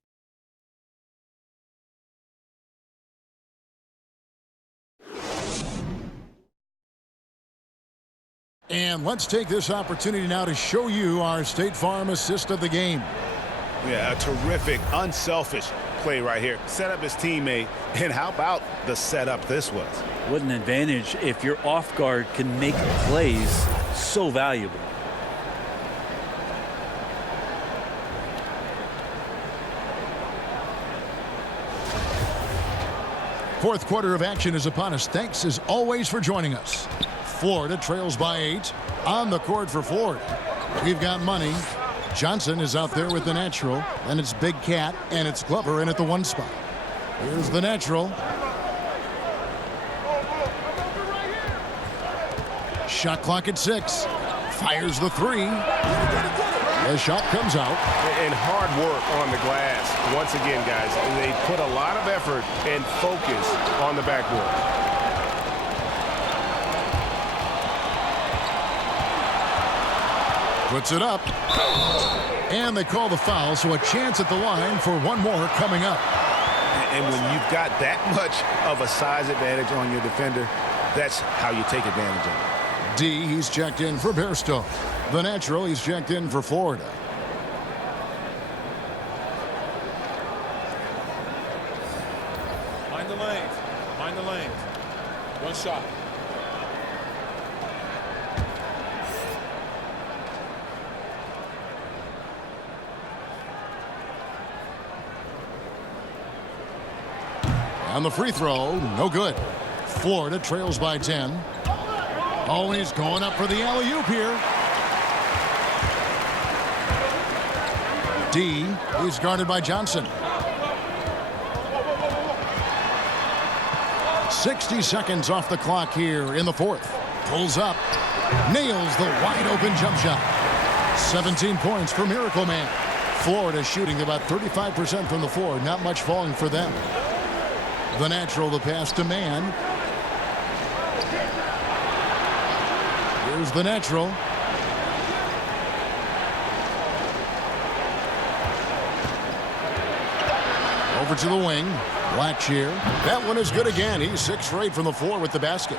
And let's take this opportunity now to show you our State Farm assist of the game. Yeah, a terrific, unselfish play right here. Set up his teammate, and how about the setup this was? What an advantage if your off guard can make plays so valuable. Fourth quarter of action is upon us. Thanks as always for joining us. Florida trails by 8. On the court for Florida, we've got Money. Johnson is out there with the natural. Then it's Big Cat, and it's Glover in at the 1 spot. Here's the natural. Shot clock at 6. Fires the 3. The shot comes out. And hard work on the glass. Once again, guys, they put a lot of effort and focus on the backboard. Puts it up. And they call the foul, so a chance at the line for one more coming up. And when you've got that much of a size advantage on your defender, that's how you take advantage of it. D, he's checked in for Bairstow. The natural, he's checked in for Florida. Mind the lanes. Mind the lanes. One shot. On the free throw, no good. Florida trails by 10. Oh, he's going up for the alley-oop here. D, he's guarded by Johnson. 60 seconds off the clock here in the fourth. Pulls up, nails the wide-open jump shot. 17 points for Miracle Man. Florida shooting about 35% from the floor. Not much falling for them. The natural, the pass to Man. Here's the natural. Over to the wing. Blackshear. That one is good again. He's 6 for 8 from the floor with the basket.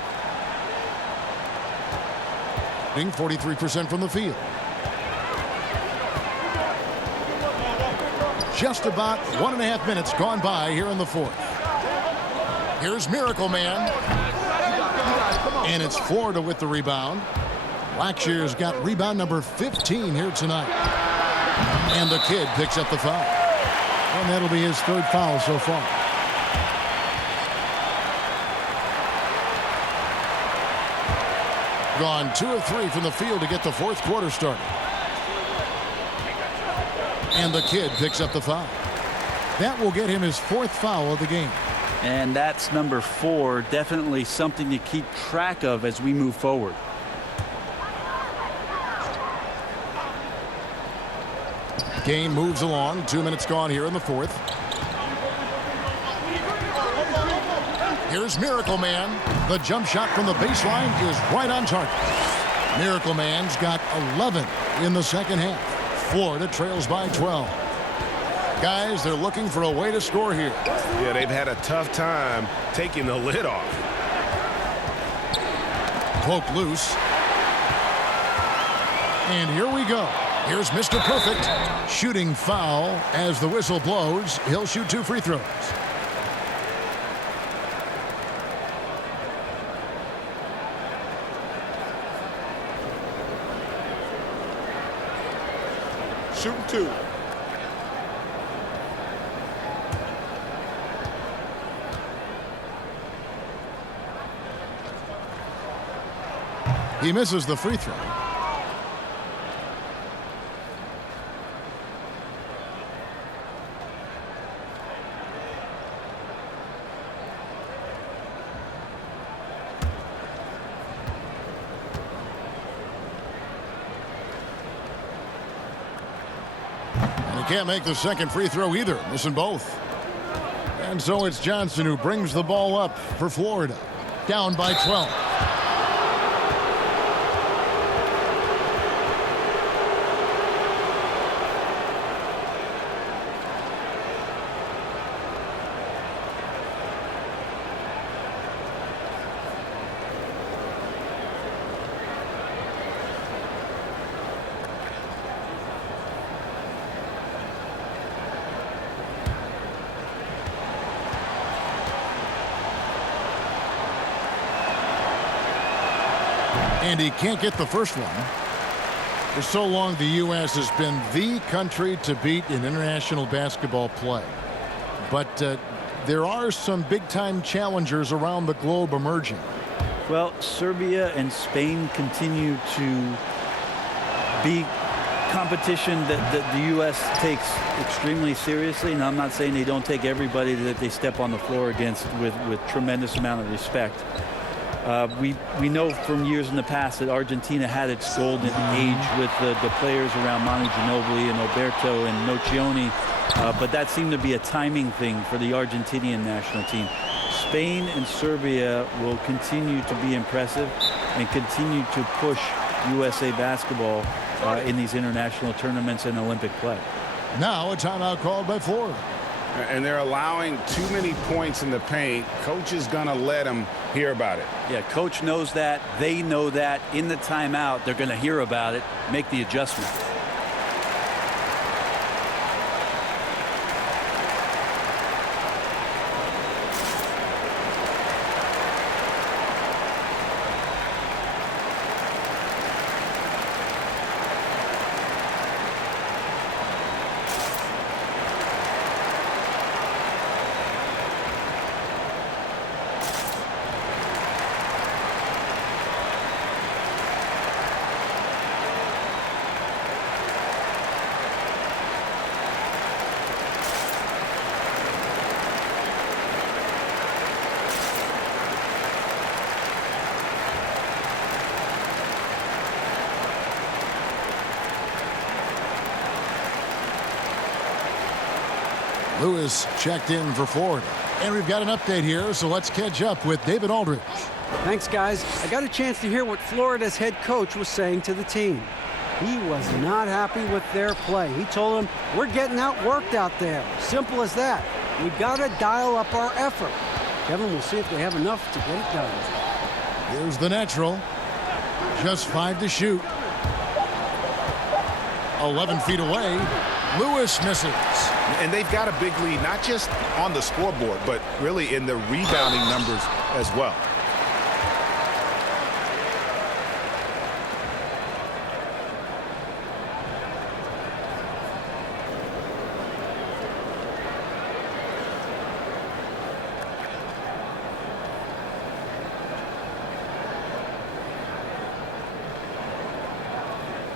43% from the field. Just about 1.5 minutes gone by here in the fourth. Here's Miracle Man. And it's Florida with the rebound. Blackshear's got rebound number 15 here tonight. And the kid picks up the foul. And that'll be his 3rd foul so far. Gone 2 of 3 from the field to get the 4th quarter started. And the kid picks up the foul. That will get him his 4th foul of the game. And that's number 4. Definitely something to keep track of as we move forward. Game moves along. 2 minutes gone here in the 4th. Here's Miracle Man. The jump shot from the baseline is right on target. Miracle Man's got 11 in the second half. Florida trails by 12. Guys, they're looking for a way to score here. Yeah, they've had a tough time taking the lid off. Poke loose. And here we go. Here's Mr. Perfect. Shooting foul as the whistle blows. He'll shoot 2 free throws. Shooting 2. He misses the free throw. Can't make the second free throw either, missing both. And so it's Johnson who brings the ball up for Florida. Down by 12. And he can't get the first one. For so long, the U.S. has been the country to beat in international basketball play. But there are some big-time challengers around the globe emerging. Well, Serbia and Spain continue to be competition that the U.S. takes extremely seriously. And I'm not saying they don't take everybody that they step on the floor against with tremendous amount of respect. We know from years in the past that Argentina had its golden age with the players around Manu Ginobili and Alberto and Nocioni, but that seemed to be a timing thing for the Argentinian national team. Spain and Serbia will continue to be impressive and continue to push USA basketball in these international tournaments and Olympic play. Now a timeout called by Florida. And they're allowing too many points in the paint. Coach is going to let them hear about it. Yeah, coach knows that. They know that. In the timeout, they're going to hear about it, make the adjustment. Lewis checked in for Florida. And we've got an update here, so let's catch up with David Aldridge. Thanks, guys. I got a chance to hear what Florida's head coach was saying to the team. He was not happy with their play. He told them, we're getting outworked out there. Simple as that. We got to dial up our effort. Kevin will see if they have enough to get it done. Here's the natural. Just 5 to shoot. 11 feet away. Lewis misses. And they've got a big lead, not just on the scoreboard, but really in the rebounding numbers as well.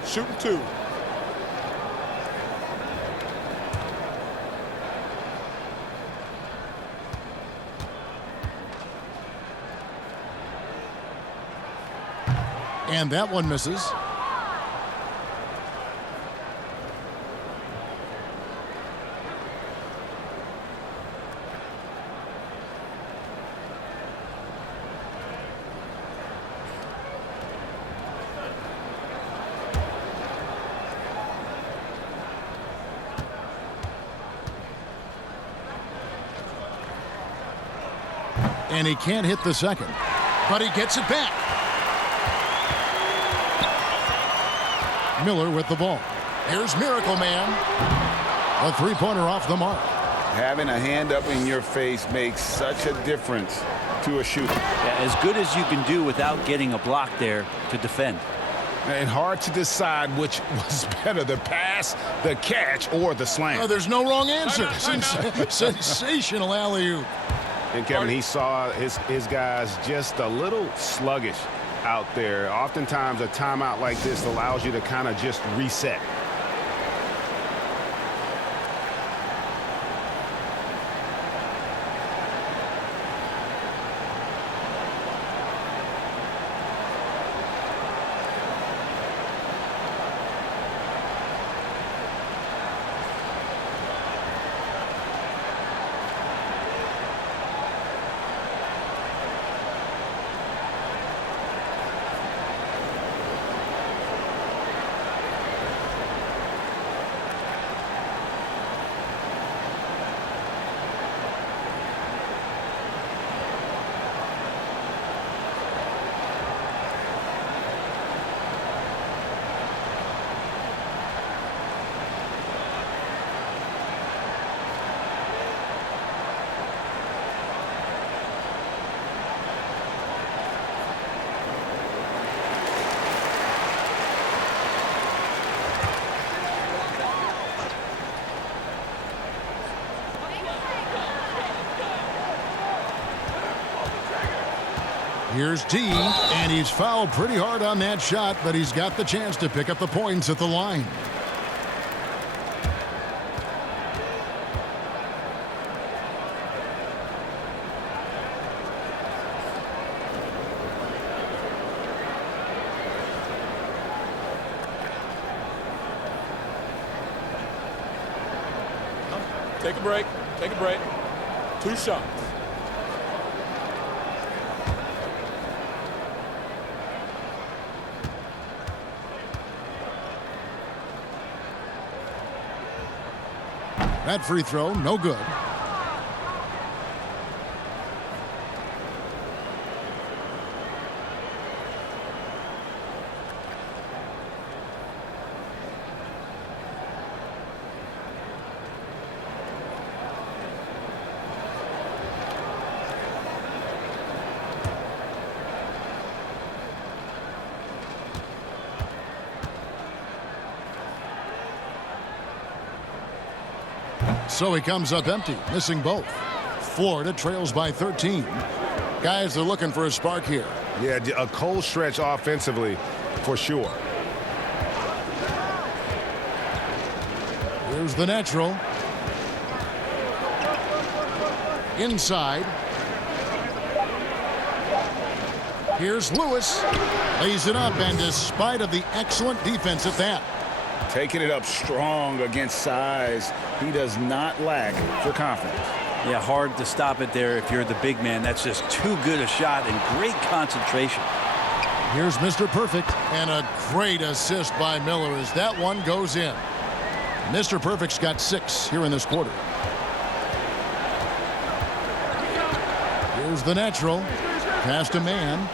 Shooting 2. And that one misses. And he can't hit the second, but he gets it back. Miller with the ball. Here's Miracle Man. A three-pointer off the mark. Having a hand up in your face makes such a difference to a shooter. Yeah, as good as you can do without getting a block there to defend. And hard to decide which was better, the pass, the catch, or the slam. Oh, there's no wrong answer. Sensational alley-oop. And Kevin, he saw his guys just a little sluggish out there. Oftentimes a timeout like this allows you to kind of just reset. Here's D, and he's fouled pretty hard on that shot, but he's got the chance to pick up the points at the line. Take a break. Take a break. 2 shots. That free throw, no good. So he comes up empty, missing both. Florida trails by 13. Guys are looking for a spark here. Yeah, a cold stretch offensively for sure. Here's the natural. Inside. Here's Lewis. Lays it up, and despite of the excellent defense at that. Taking it up strong against size. He does not lack for confidence. Yeah, hard to stop it there if you're the big man. That's just too good a shot and great concentration. Here's Mr. Perfect, and a great assist by Miller as that one goes in. Mr. Perfect's got 6 here in this quarter. Here's the natural. Pass to man.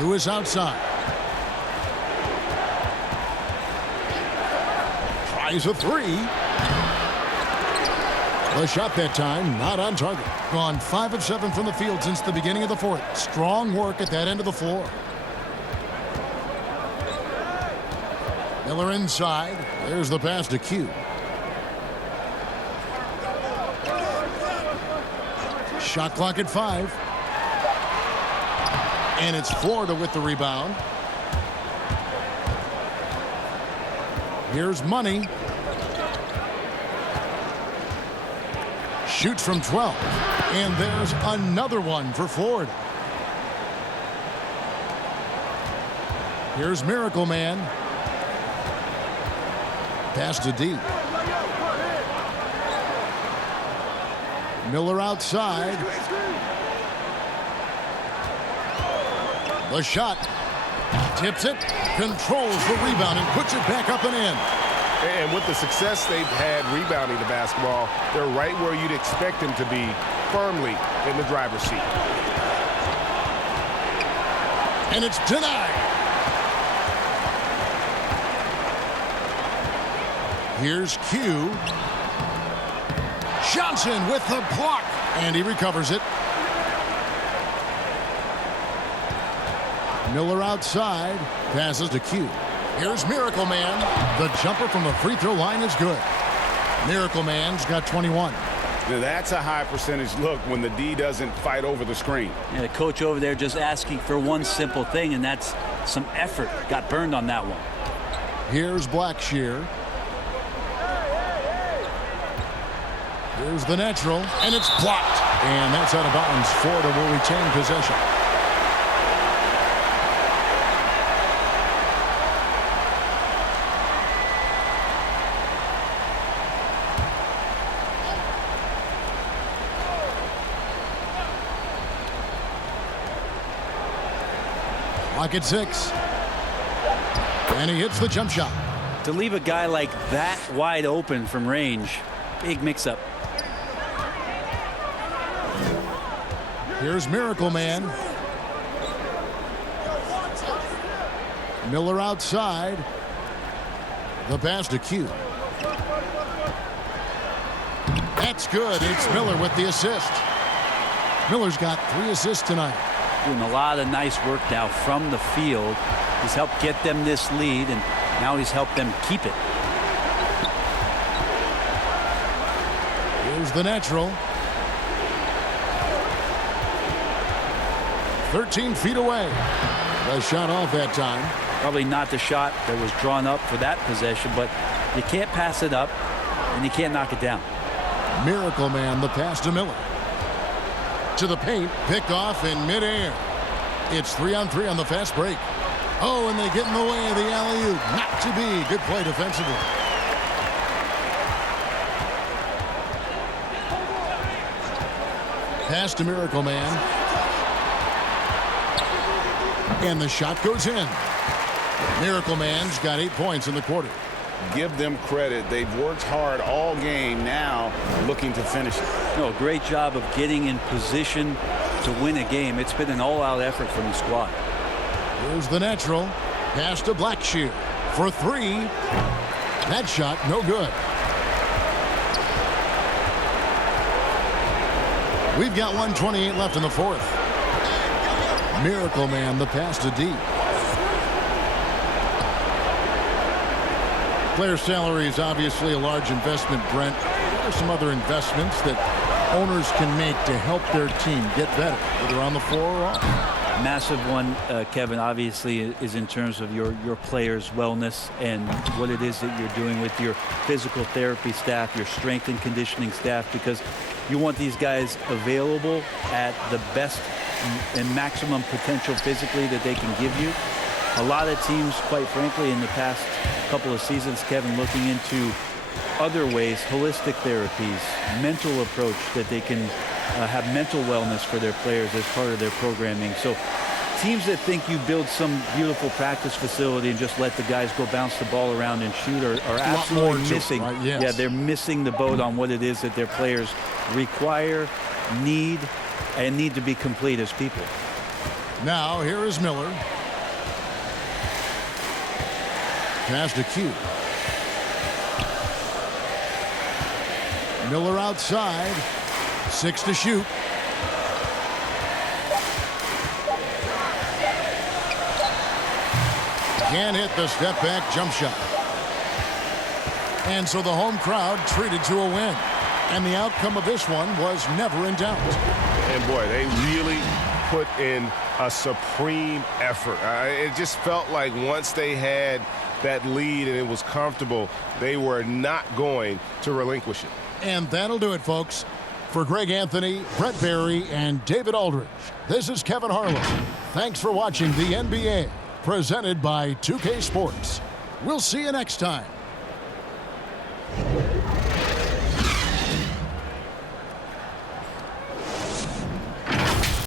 Lewis outside. Tries a three. The shot that time, not on target. Gone 5 of 7 from the field since the beginning of the fourth. Strong work at that end of the floor. Miller inside. There's the pass to Q. Shot clock at 5. And it's Florida with the rebound. Here's Money. Shoots from 12. And there's another one for Florida. Here's Miracle Man. Pass to D. Miller outside. The shot. Tips it. Controls the rebound and puts it back up and in. And with the success they've had rebounding the basketball, they're right where you'd expect them to be, firmly in the driver's seat. And it's denied. Here's Q. Johnson with the block. And he recovers it. Miller outside. Passes to Q. Here's Miracle Man. The jumper from the free throw line is good. Miracle Man's got 21. Now that's a high percentage look when the D doesn't fight over the screen. Yeah, the coach over there just asking for one simple thing, and that's some effort. Got burned on that one. Here's Blackshear. Here's the natural, and it's blocked. And that's out of bounds. Florida will retain possession. Clock at 6. And he hits the jump shot. To leave a guy like that wide open from range, big mix-up. Here's Miracle Man. Miller outside. The pass to Q. That's good. It's Miller with the assist. Miller's got 3 assists tonight. Doing a lot of nice work now from the field. He's helped get them this lead, and now he's helped them keep it. Here's the natural. 13 feet away. The shot off that time. Probably not the shot that was drawn up for that possession, but you can't pass it up, and you can't knock it down. Miracle Man, the pass to Miller. To the paint, picked off in midair. It's 3-on-3 on the fast break. Oh, and they get in the way of the alley-oop. Not to be. Good play defensively. Pass to Miracle Man. And the shot goes in. Miracle Man's got 8 points in the quarter. Give them credit. They've worked hard all game, now looking to finish it. No, great job of getting in position to win a game. It's been an all-out effort from the squad. Here's the natural. Pass to Blackshear for 3. That shot no good. We've got 1:28 left in the fourth. Miracle Man, the pass to D. Player salary is obviously a large investment, Brent. There are some other investments that owners can make to help their team get better, whether on the floor or off. Massive one, Kevin, obviously, is in terms of your players' wellness and what it is that you're doing with your physical therapy staff, your strength and conditioning staff, because you want these guys available at the best and maximum potential physically that they can give you. A lot of teams, quite frankly, in the past couple of seasons, Kevin, looking into other ways, holistic therapies, mental approach that they can have mental wellness for their players as part of their programming. So teams that think you build some beautiful practice facility and just let the guys go bounce the ball around and shoot are absolutely missing. Right, yes. Yeah, they're missing the boat on what it is that their players require, need to be complete as people. Now here is Miller. Pass to Q. Miller outside. 6 to shoot. Can't hit the step back jump shot. And so the home crowd treated to a win. And the outcome of this one was never in doubt. And boy, they really put in a supreme effort. It just felt like once they had that lead and it was comfortable, they were not going to relinquish it. And that'll do it, folks. For Greg Anthony, Brett Barry, and David Aldridge, this is Kevin Harlan. Thanks for watching the NBA, presented by 2K Sports. We'll see you next time.